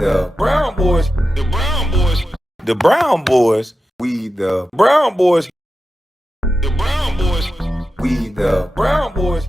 the brown boys, the brown boys, the brown boys, we the brown boys, the brown boys, we the brown boys.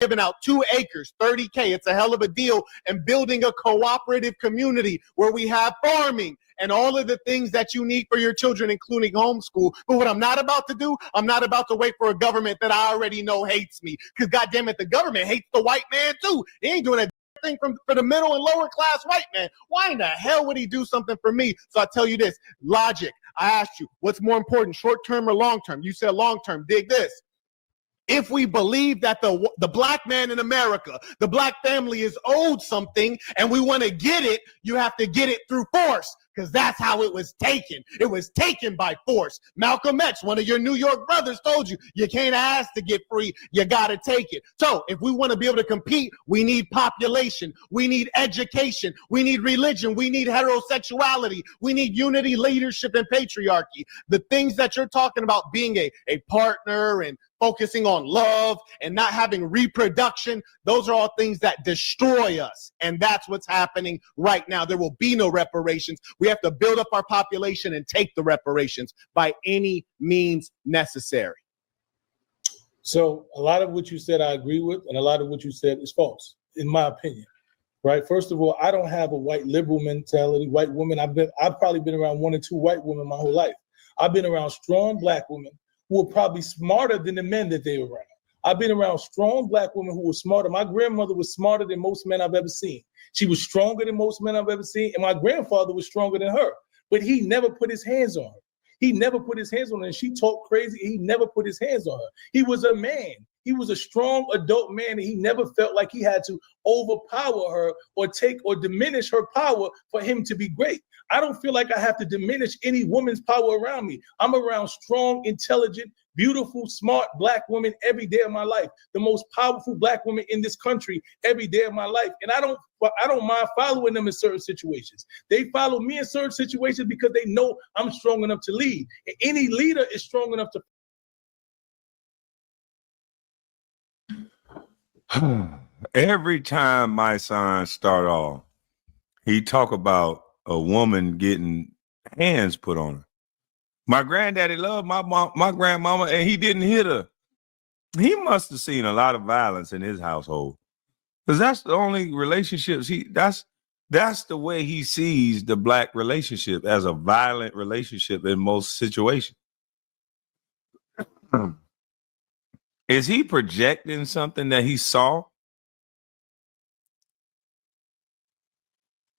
Giving out 2 acres, 30K. It's a hell of a deal. And building a cooperative community where we have farming and all of the things that you need for your children, including homeschool. But what I'm not about to do, I'm not about to wait for a government that I already know hates me. Because goddamn it, the government hates the white man too. He ain't doing a thing for the middle and lower class white man. Why in the hell would he do something for me? So I tell you this, logic. I asked you, what's more important, short term or long term? You said long term. Dig this. If we believe that the black man in America, the black family is owed something and we want to get it, you have to get it through force because that's how it was taken. It was taken by force. Malcolm X, one of your New York brothers, told you, you can't ask to get free, you got to take it. So if we want to be able to compete, we need population, we need education, we need religion, we need heterosexuality, we need unity, leadership, and patriarchy. The things that you're talking about being a partner and focusing on love and not having reproduction, those are all things that destroy us. And that's what's happening right now. There will be no reparations. We have to build up our population and take the reparations by any means necessary. So a lot of what you said I agree with, and a lot of what you said is false, in my opinion. Right? First of all, I don't have a white liberal mentality, white woman. I've probably been around 1 or 2 white women my whole life. I've been around strong black women who were probably smarter than the men that they were around. I've been around strong black women who were smarter. My grandmother was smarter than most men I've ever seen. She was stronger than most men I've ever seen, and my grandfather was stronger than her. But he never put his hands on her. He never put his hands on her, and she talked crazy. He never put his hands on her. He was a man. He was a strong adult man, and he never felt like he had to overpower her or take or diminish her power for him to be great. I don't feel like I have to diminish any woman's power around me. I'm around strong, intelligent, beautiful, smart black women every day of my life. The most powerful black women in this country every day of my life. And I don't mind following them in certain situations. They follow me in certain situations because they know I'm strong enough to lead. And any leader is strong enough to. Every time my son start off, he talk about a woman getting hands put on her. My granddaddy loved my grandmama, and he didn't hit her. He must have seen a lot of violence in his household, because that's the only relationships that's the way he sees the black relationship, as a violent relationship in most situations. Is he projecting something that he saw?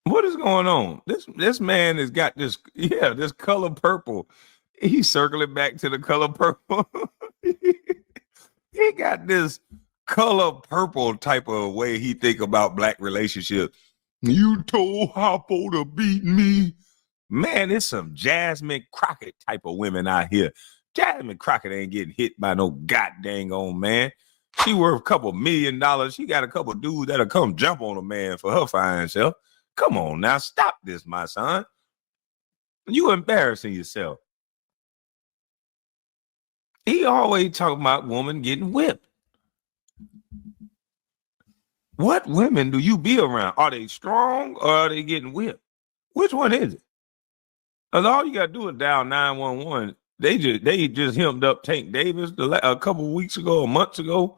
What is going on? This man has got this color purple. He's circling back to the color purple. He got this color purple type of way he think about black relationships. You told Hoppo to beat me. Man, it's some Jasmine Crockett type of women out here. Jasmine Crockett ain't getting hit by no goddamn on man. She worth a couple $1 million. She got a couple dudes that'll come jump on a man for her fine self. Come on now, stop this, my son. You embarrassing yourself. He always talking about women getting whipped. What women do you be around? Are they strong or are they getting whipped? Which one is it? Because all you got to do is dial 911. They just hemmed up Tank Davis a couple weeks ago or months ago.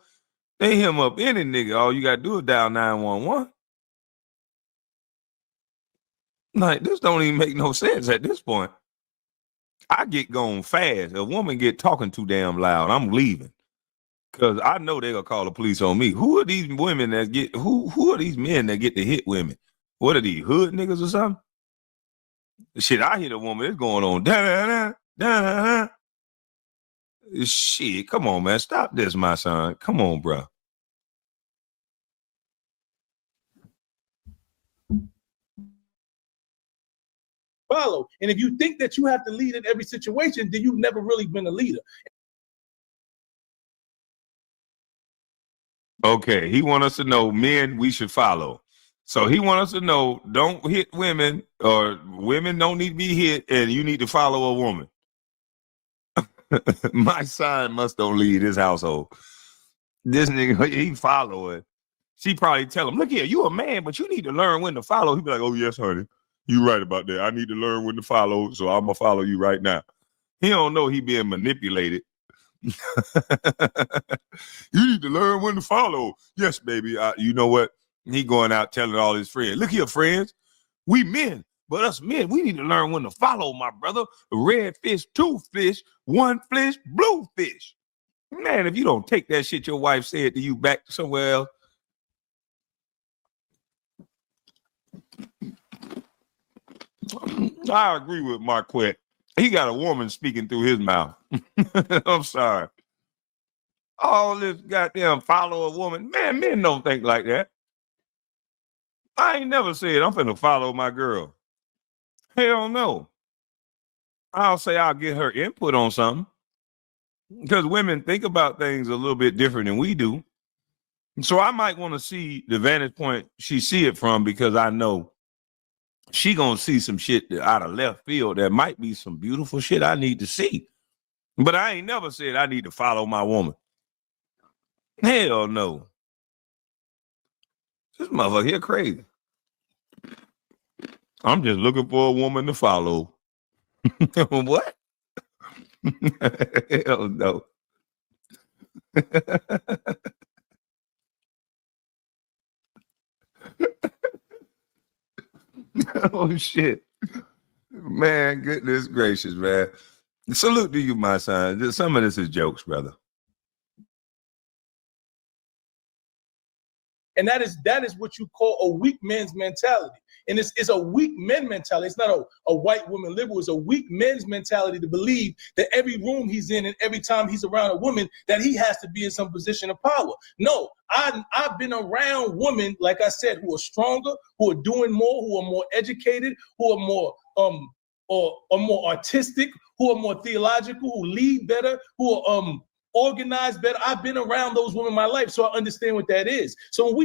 They hem up any nigga. All you got to do is dial 911. Like, this don't even make no sense at this point. I get going fast. A woman get talking too damn loud, I'm leaving. Because I know they're going to call the police on me. Who are these women that get, who are these men that get to hit women? What are these, hood niggas or something? Shit, I hit a woman, it's going on. Da-da-da, da-da-da. Shit, come on, man. Stop this, my son. Come on, bro. Follow. And if you think that you have to lead in every situation, then you've never really been a leader. Okay, he want us to know men we should follow. So he want us to know don't hit women, or women don't need to be hit, and you need to follow a woman. My son must don't lead his household. This nigga, he follow it. She probably tell him, look here, you a man, but you need to learn when to follow. He be like, oh yes, honey. You right about that. I need to learn when to follow, so I'm gonna follow you right now. He don't know he being manipulated. You need to learn when to follow. Yes, baby. You know what? He going out telling all his friends, look here, friends, we men, but us men, we need to learn when to follow, my brother. Red fish, two fish, one fish, blue fish. Man, if you don't take that shit your wife said to you back somewhere else. I agree with Marquette. He got a woman speaking through his mouth. I'm sorry. All this goddamn follow a woman. Man, men don't think like that. I ain't never said I'm finna follow my girl. Hell no. I'll say I'll get her input on something. Because women think about things a little bit different than we do. So I might want to see the vantage point she see it from, because I know she gonna see some shit out of left field that might be some beautiful shit I need to see. But I ain't never said I need to follow my woman. Hell no. This motherfucker here crazy. I'm just looking for a woman to follow. What? Hell no. Oh shit. Man, goodness gracious, man. Salute to you, my son. Some of this is jokes, brother. And that is what you call a weak man's mentality. And it's a weak men mentality. It's not a white woman liberal. It's a weak men's mentality to believe that every room he's in and every time he's around a woman, that he has to be in some position of power. No, I've been around women, like I said, who are stronger, who are doing more, who are more educated, who are more or more artistic, who are more theological, who lead better, who are organized better. I've been around those women in my life, so I understand what that is. So when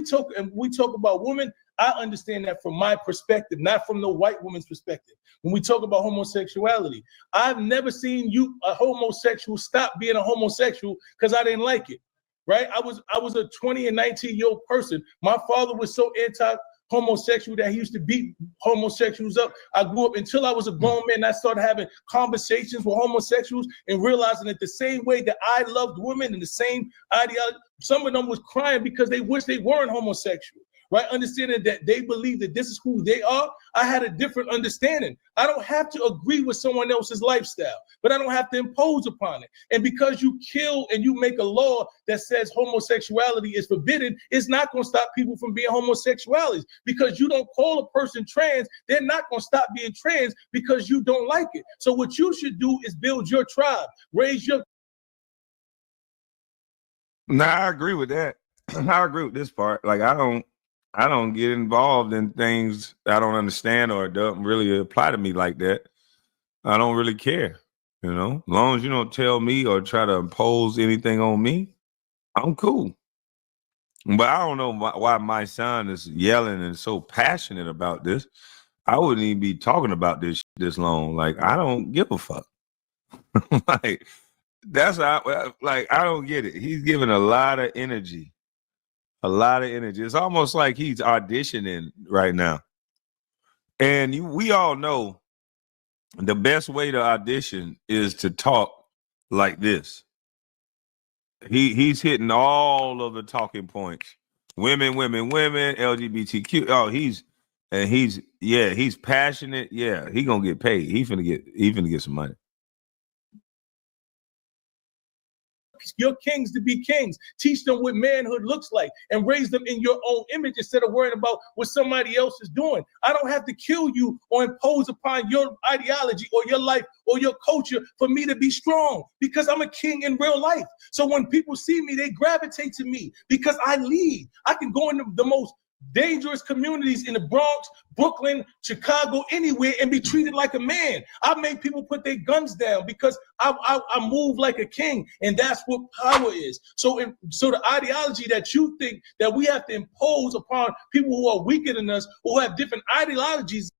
we talk about women, I understand that from my perspective, not from the white woman's perspective. When we talk about homosexuality, I've never seen a homosexual, stop being a homosexual because I didn't like it, right? I was a 20 and 19-year-old person. My father was so anti-homosexual that he used to beat homosexuals up. I grew up until I was a grown man. I started having conversations with homosexuals and realizing that the same way that I loved women and the same ideology, some of them was crying because they wish they weren't homosexual. Right? Understanding that they believe that this is who they are, I had a different understanding. I don't have to agree with someone else's lifestyle, but I don't have to impose upon it. And because you kill and you make a law that says homosexuality is forbidden, it's not going to stop people from being homosexuals. Because you don't call a person trans, they're not going to stop being trans because you don't like it. So what you should do is build your tribe, raise your... Nah, I agree with that. I agree with this part. Like, I don't get involved in things I don't understand or it doesn't really apply to me like that. I don't really care, you know. As long as you don't tell me or try to impose anything on me, I'm cool. But I don't know why my son is yelling and so passionate about this. I wouldn't even be talking about this long. Like, I don't give a fuck. Like, that's how, like, I don't get it. He's giving a lot of energy. A lot of energy. It's almost like he's auditioning right now. And we all know the best way to audition is to talk like this. He's hitting all of the talking points. Women, LGBTQ. Oh, he's passionate. Yeah, he gonna get paid. He finna get some money. Your kings to be kings. Teach them what manhood looks like and raise them in your own image instead of worrying about what somebody else is doing. I don't have to kill you or impose upon your ideology or your life or your culture for me to be strong, because I'm a king in real life. So when people see me, they gravitate to me because I lead. I can go into the most dangerous communities in the Bronx, Brooklyn, Chicago, anywhere, and be treated like a man. I make people put their guns down because I move like a king, and that's what power is. So the ideology that you think that we have to impose upon people who are weaker than us, who have different ideologies.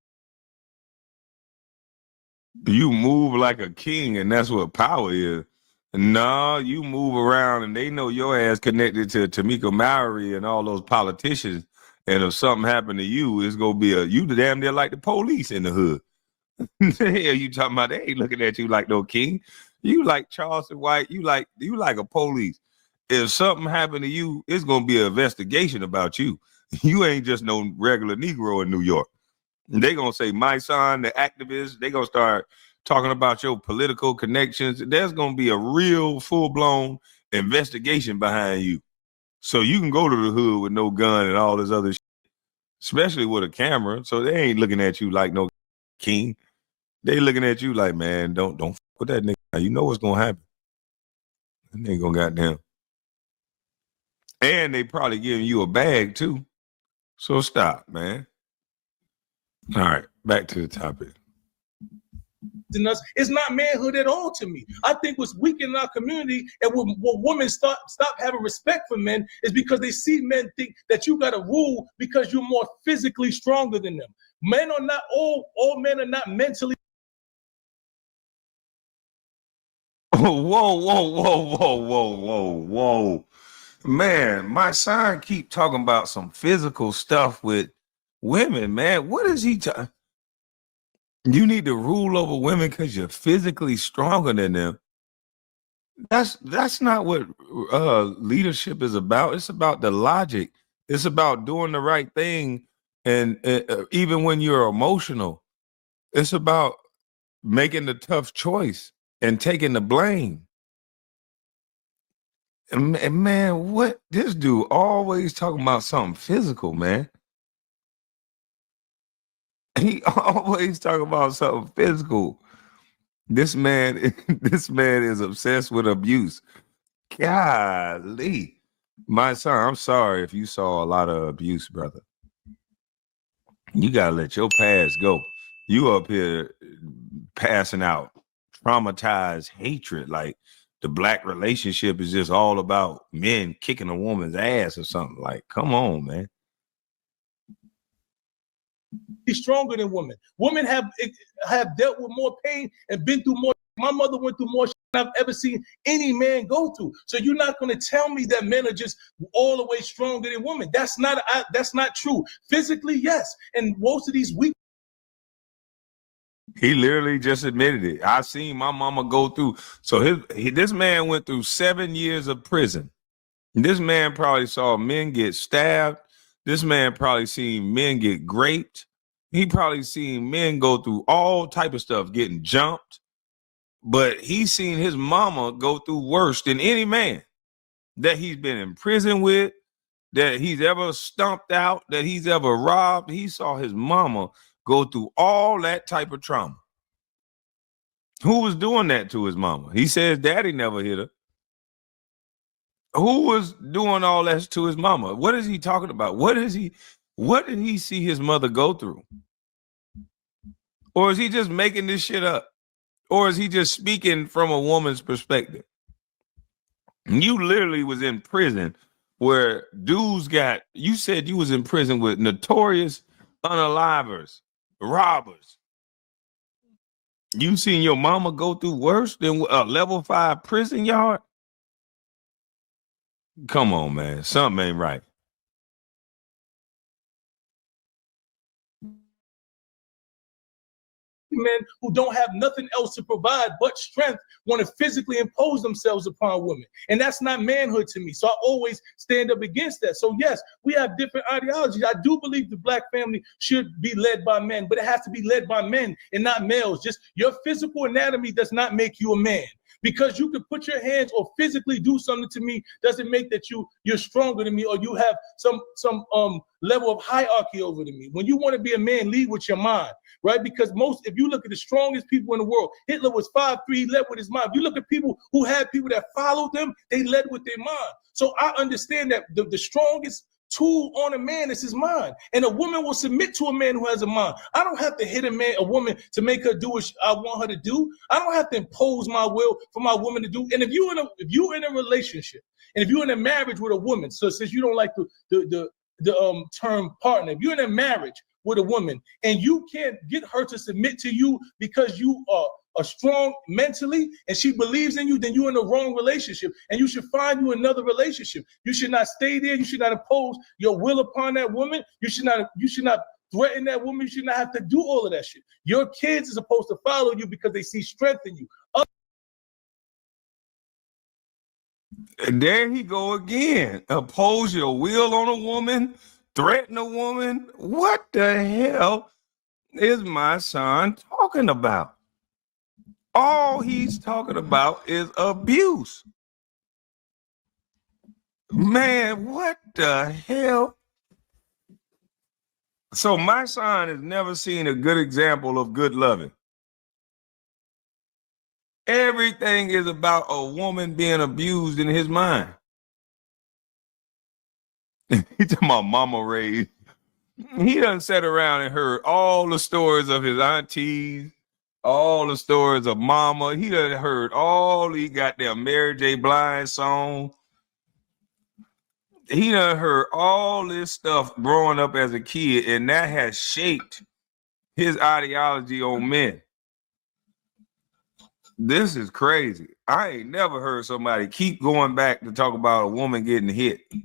You move like a king, and that's what power is. No, you move around, and they know your ass connected to Tamika Mallory and all those politicians. And if something happened to you, it's gonna be you damn near like the police in the hood. Hell, you talking about they ain't looking at you like no king. You like Charleston White, you like a police. If something happened to you, it's gonna be an investigation about you. You ain't just no regular Negro in New York. They gonna say Mysonne, the activist, they gonna start talking about your political connections. There's gonna be a real full-blown investigation behind you. So you can go to the hood with no gun and all this other shit, especially with a camera. So they ain't looking at you like no king. They looking at you like, man, don't fuck with that nigga. You know what's gonna happen. That nigga gonna goddamn. And they probably giving you a bag too. So stop, man. All right, back to the topic. In us, it's not manhood at all to me. I think what's weak in our community and what women stop having respect for men is because they see men think that you got to rule because you're more physically stronger than them. Men are not all men are not mentally. Whoa. Man, my son keep talking about some physical stuff with women, man. What is he talking? You need to rule over women because you're physically stronger than them. That's not what leadership is about. It's about the logic. It's about doing the right thing, and even when you're emotional, it's about making the tough choice and taking the blame. And man, what this dude always talking about something physical, man. He always talking about something physical. This man is obsessed with abuse. Golly. My son, I'm sorry if you saw a lot of abuse, brother. You gotta let your past go. You up here passing out traumatized hatred, like the black relationship is just all about men kicking a woman's ass or something. Like, come on, man. He's stronger than women. Women have dealt with more pain and been through more. My mother went through more than I've ever seen any man go through. So you're not going to tell me that men are just all the way stronger than women. That's not true. Physically, yes. And most of these weak. He literally just admitted it. I seen my mama go through. So this man went through 7 years of prison. This man probably saw men get stabbed. This man probably seen men get raped. He probably seen men go through all type of stuff, getting jumped. But he's seen his mama go through worse than any man that he's been in prison with, that he's ever stomped out, that he's ever robbed. He saw his mama go through all that type of trauma. Who was doing that to his mama? He says daddy never hit her. Who was doing all that to his mama? What is he talking about? What did he see his mother go through? Or is he just making this shit up? Or is he just speaking from a woman's perspective? You literally was in prison where dudes you said you was in prison with notorious unalivers, robbers. You seen your mama go through worse than a level 5 prison yard? Come on, man. Something ain't right. Men who don't have nothing else to provide but strength want to physically impose themselves upon women. And that's not manhood to me. So I always stand up against that. So yes, we have different ideologies. I do believe the black family should be led by men, but it has to be led by men and not males. Just your physical anatomy does not make you a man. Because you could put your hands or physically do something to me doesn't make that you're stronger than me or you have some level of hierarchy over to me. When you want to be a man, lead with your mind, right? Because if you look at the strongest people in the world, Hitler was 5'3", he led with his mind. If you look at people who had people that followed them, they led with their mind. So I understand that the strongest tool on a man is his mind, and a woman will submit to a man who has a mind. I don't have to hit a woman to make her do what I want her to do. I don't have to impose my will for my woman to do. And if you're in a relationship, and if you're in a marriage with a woman, so since you don't like the term partner, if you're in a marriage with a woman and you can't get her to submit to you because you are are strong mentally and she believes in you, then you're in the wrong relationship. And you should find you another relationship. You should not stay there. You should not impose your will upon that woman. You should not threaten that woman. You should not have to do all of that shit. Your kids are supposed to follow you because they see strength in you. And there he go again. Oppose your will on a woman, threaten a woman. What the hell is my son talking about? All he's talking about is abuse. Man, what the hell? So my son has never seen a good example of good loving. Everything is about a woman being abused in his mind. He talking about mama raised. He done sat around and heard all the stories of his aunties, all the stories of mama. He done heard all the goddamn Mary J. Blige songs. He done heard all this stuff growing up as a kid, and that has shaped his ideology on men. This is crazy. I ain't never heard somebody keep going back to talk about a woman getting hit. You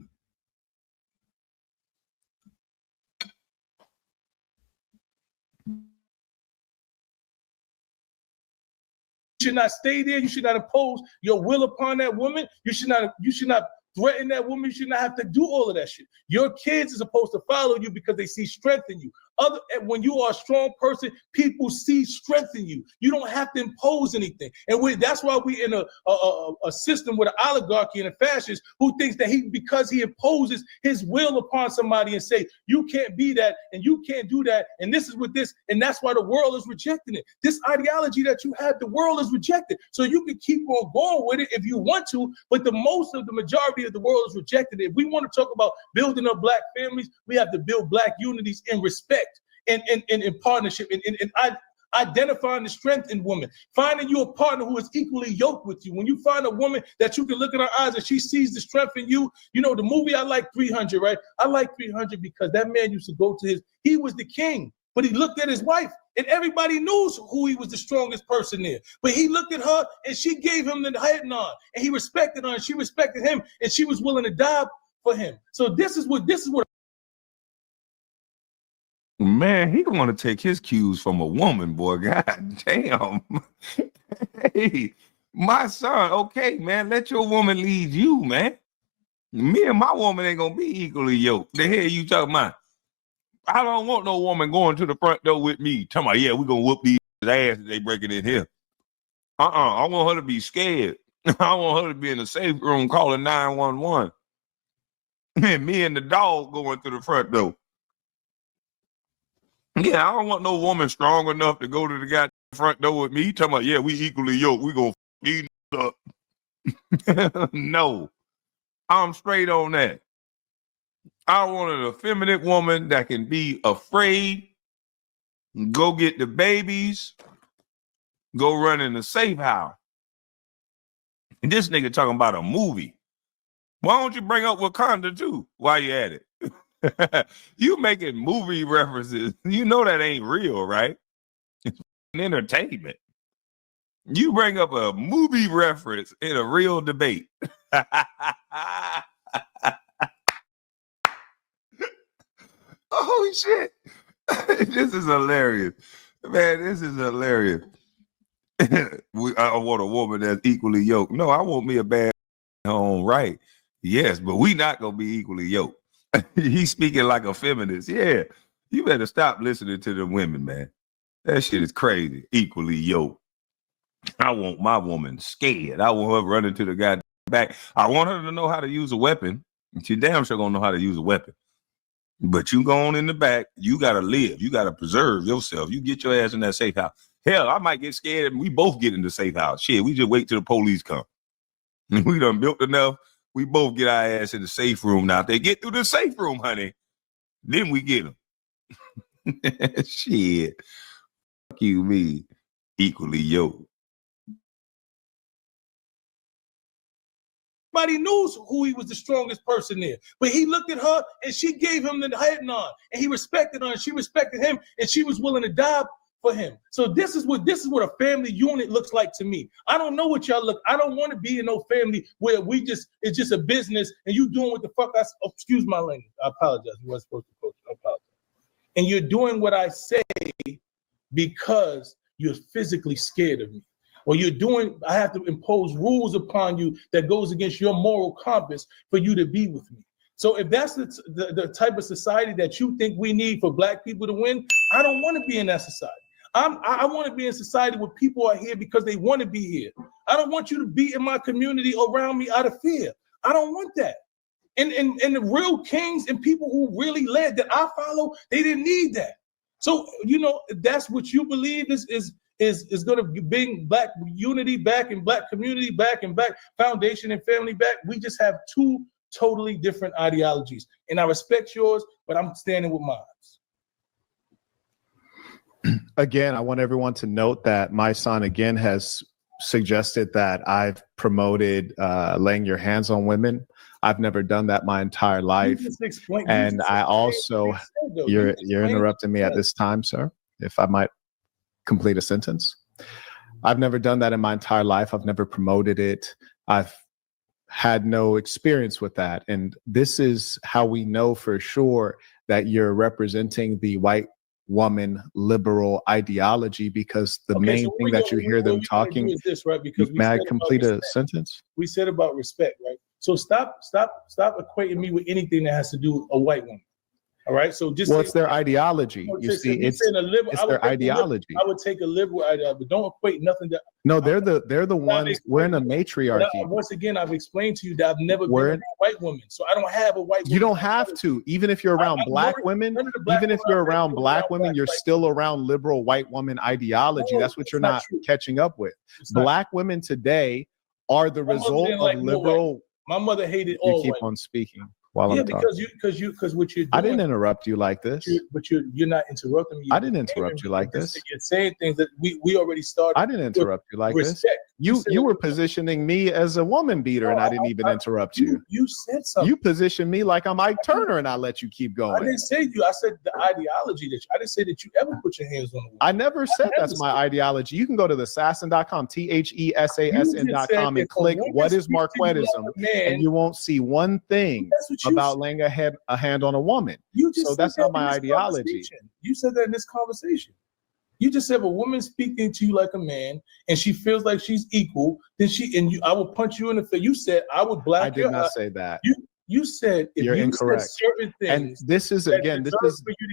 should not stay there. You should not impose your will upon that woman. You should not threaten that woman. You should not have to do all of that shit. Your kids are supposed to follow you because they see strength in you. When you are a strong person, people see strength in you. You don't have to impose anything. And that's why we in a system with an oligarchy and a fascist who thinks that because he imposes his will upon somebody and say, you can't be that and you can't do that. And this is what this, and that's why the world is rejecting it. This ideology that you have, the world is rejected. So you can keep on going with it if you want to, but the majority of the world is rejected. If we want to talk about building up black families, we have to build black unities in respect. In partnership, and identifying the strength in women, finding you a partner who is equally yoked with you. When you find a woman that you can look in her eyes and she sees the strength in you, you know, the movie I like 300, right? I like 300 because that man used to go to he was the king, but he looked at his wife and everybody knows who he was the strongest person there. But he looked at her and she gave him the head nod and he respected her and she respected him and she was willing to die for him. So this is what Man, he want to take his cues from a woman, boy. God damn. Hey, my son, okay, man, let your woman lead you, man. Me and my woman ain't gonna be equally yoked. The hell you talking about? I don't want no woman going to the front door with me. Talking about, yeah, we gonna whoop these ass if they breaking in here. I want her to be scared. I want her to be in the safe room calling 911. And me and the dog going to the front door. Yeah, I don't want no woman strong enough to go to the goddamn front door with me. He talking about, yeah, we equally yoked. We gonna feed up. No, I'm straight on that. I want an effeminate woman that can be afraid, go get the babies, go run in the safe house. And this nigga talking about a movie. Why don't you bring up Wakanda too while you at it? You making movie references. You know that ain't real, right? It's entertainment. You bring up a movie reference in a real debate. Oh shit. This is hilarious. Man, this is hilarious. I want a woman that's equally yoked. No, I want me a bad home, right? Yes, but we not gonna be equally yoked. He's speaking like a feminist. Yeah, you better stop listening to the women, man. That shit is crazy. Equally yoked. I want my woman scared. I want her running to the goddamn back. I want her to know how to use a weapon. She damn sure gonna know how to use a weapon. But you go on in the back. You gotta live. You gotta preserve yourself. You get your ass in that safe house. Hell, I might get scared and we both get in the safe house. Shit, we just wait till the police come. We done built enough. We both get our ass in the safe room. Now, if they get through the safe room, honey, then we get them. Shit. Fuck you, me. Equally yoked. Everybody knows who he was the strongest person there. But he looked at her and she gave him the head nod. And he respected her and she respected him. And she was willing to die for him. So this is what a family unit looks like to me. I don't know what y'all look. I don't want to be in no family where it's just a business and you doing what the fuck excuse my language. I apologize. You weren't supposed to coach. I apologize. And you're doing what I say because you're physically scared of me. Or I have to impose rules upon you that goes against your moral compass for you to be with me. So if that's the type of society that you think we need for Black people to win, I don't want to be in that society. I want to be in a society where people are here because they want to be here. I don't want you to be in my community around me out of fear. I don't want that. And the real kings and people who really led that I follow, they didn't need that. So, if that's what you believe is going to bring Black unity back and Black community back and Black foundation and family back. We just have two totally different ideologies. And I respect yours, but I'm standing with mine. Again, I want everyone to note that Mysonne again has suggested that I've promoted laying your hands on women. I've never done that my entire life. And I also, you're interrupting me at this time, sir, if I might complete a sentence. I've never done that in my entire life. I've never promoted it. I've had no experience with that. And this is how we know for sure that you're representing the white woman liberal ideology, because the main thing that you hear them talking is this, right? Because may I complete a sentence? We said about respect, right? So stop equating me with anything that has to do with a white woman. All right. So just it's their ideology. You see, it's their ideology. I would take a liberal ideology, but don't equate nothing that. No, they're the ones. We're in a matriarchy. Once again, I've explained to you that I've never been a white woman, so I don't have a white woman. You don't have to. Even if you're around Black women, even if you're around Black women, you're still around liberal white woman ideology. That's what you're not catching up with. Black women today are the result of liberal. My mother hated all. You keep on speaking. While I'm talking. because what you're doing. I didn't interrupt you like this. But you're not interrupting me. I didn't interrupt you like this. You're saying things that we already started. I didn't interrupt you like this. You were positioning me as a woman beater, and I didn't even interrupt you. You said something. You positioned me like I'm Ike Turner, and I let you keep going. I didn't say you. I said the ideology I didn't say that you ever put your hands on the woman. I never said that's my ideology. You can go to thesassin.com, THESASN.com, and click what is Marquettism, and you won't see one thing about laying a hand on a woman. So that's not my ideology. You said that in this conversation. You just said if a woman speaking to you like a man and she feels like she's equal, then I will punch you in the face. You said I would black. I did not say that. You said if you're incorrect. Said certain things, and this is again,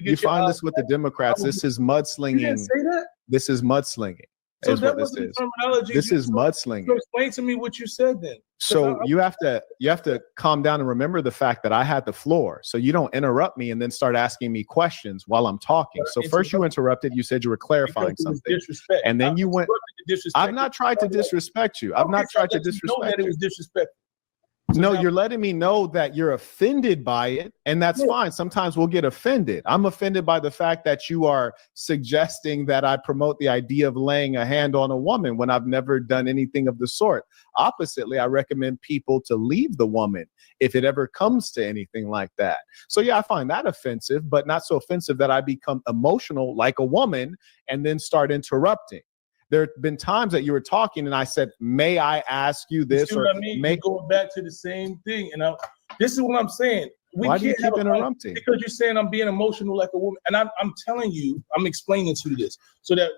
you find this with the Democrats. This is mudslinging. You didn't say that? This is mudslinging. So that was the terminology. This is mudslinging. So explain to me what you said then. So you have to calm down and remember the fact that I had the floor. So you don't interrupt me and then start asking me questions while I'm talking. So first you interrupted. You said you were clarifying something, and then you went. I've not tried to disrespect you. I've not tried to disrespect you. It was disrespectful. No, you're letting me know that you're offended by it, and that's fine. Sometimes we'll get offended. I'm offended by the fact that you are suggesting that I promote the idea of laying a hand on a woman when I've never done anything of the sort. Oppositely, I recommend people to leave the woman if it ever comes to anything like that. So yeah, I find that offensive, but not so offensive that I become emotional like a woman and then start interrupting. There have been times that you were talking and I said, may I ask you this? You see what I mean? You're going back to the same thing. And this is what I'm saying. Why do you keep interrupting? Because you're saying I'm being emotional like a woman. And I'm telling you, I'm explaining to you this. So that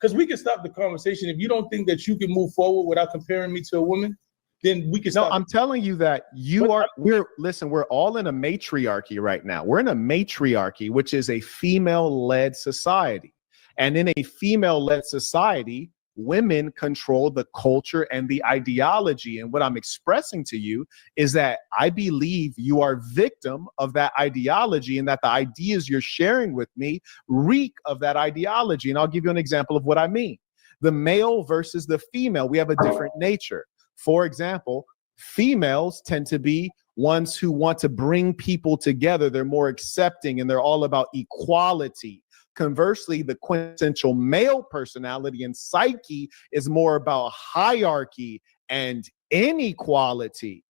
because we can stop the conversation. If you don't think that you can move forward without comparing me to a woman, then we can stop. No, I'm telling you that we're all in a matriarchy right now. We're in a matriarchy, which is a female-led society. And in a female-led society, women control the culture and the ideology. And what I'm expressing to you is that I believe you are victim of that ideology and that the ideas you're sharing with me reek of that ideology. And I'll give you an example of what I mean. The male versus the female, we have a different nature. For example, females tend to be ones who want to bring people together. They're more accepting and they're all about equality. Conversely, the quintessential male personality and psyche is more about hierarchy and inequality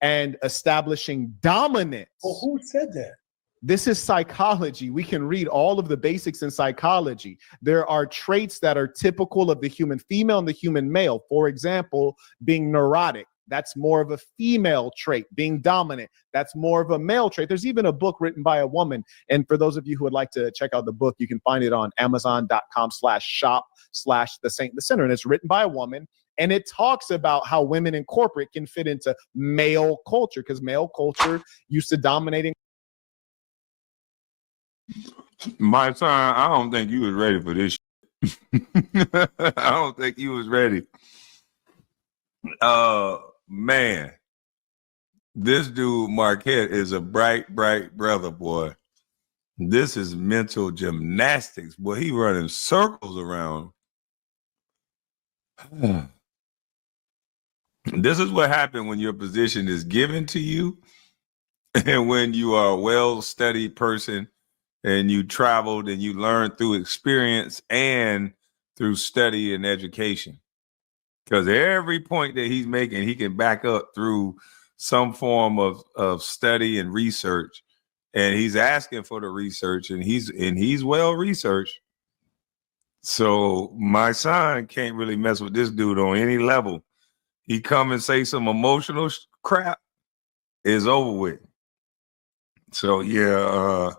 and establishing dominance. Well, who said that? This is psychology. We can read all of the basics in psychology. There are traits that are typical of the human female and the human male. For example, being neurotic. That's more of a female trait. Being dominant, that's more of a male trait. There's even a book written by a woman. And for those of you who would like to check out the book, you can find it on amazon.com/shop/The Saint, the Sinner. And it's written by a woman. And it talks about how women in corporate can fit into male culture, because male culture used to dominating. My son, I don't think you was ready for this. I don't think you was ready. Man, this dude Marquette is a bright brother, boy. This is mental gymnastics, boy. He running circles around. This is what happened when your position is given to you, and when you are a well-studied person, and you traveled and you learned through experience and through study and education. Because every point that he's making, he can back up through some form of study and research. And he's asking for the research, and he's well researched. So my son can't really mess with this dude on any level. He come and say some emotional crap, is over with. So yeah,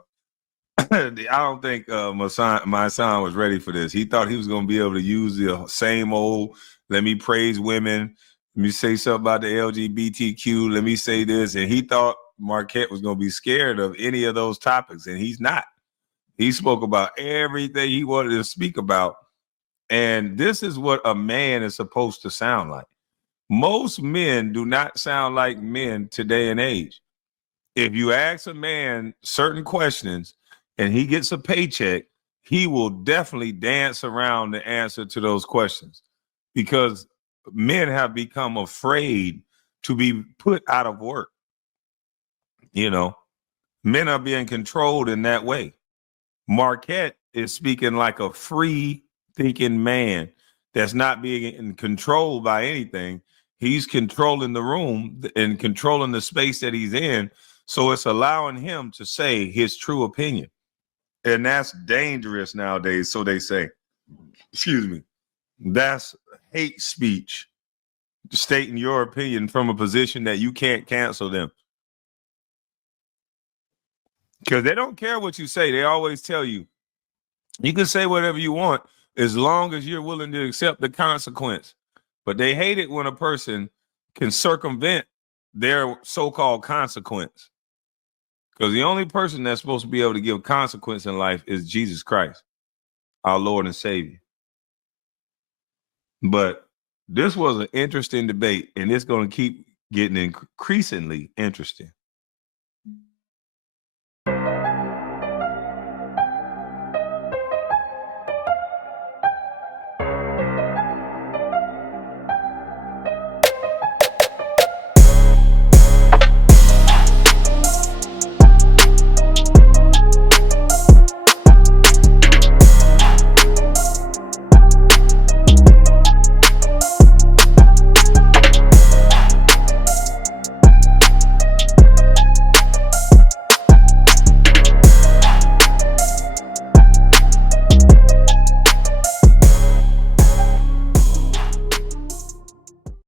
I don't think my son was ready for this. He thought he was going to be able to use the same old, let me praise women, let me say something about the LGBTQ, let me say this. And he thought Marquette was going to be scared of any of those topics, and he's not. He spoke about everything he wanted to speak about. And this is what a man is supposed to sound like. Most men do not sound like men today and age. If you ask a man certain questions and he gets a paycheck, he will definitely dance around the answer to those questions, because men have become afraid to be put out of work. You know, men are being controlled in that way. Marquette is speaking like a free thinking man that's not being controlled by anything. He's controlling the room and controlling the space that he's in. So it's allowing him to say his true opinion. And that's dangerous nowadays, so they say. Excuse me. That's hate speech, stating your opinion from a position that you can't cancel them. Because they don't care what you say. They always tell you, you can say whatever you want as long as you're willing to accept the consequence. But they hate it when a person can circumvent their so-called consequence. Because the only person that's supposed to be able to give consequence in life is Jesus Christ, our Lord and Savior. But this was an interesting debate, and it's going to keep getting increasingly interesting.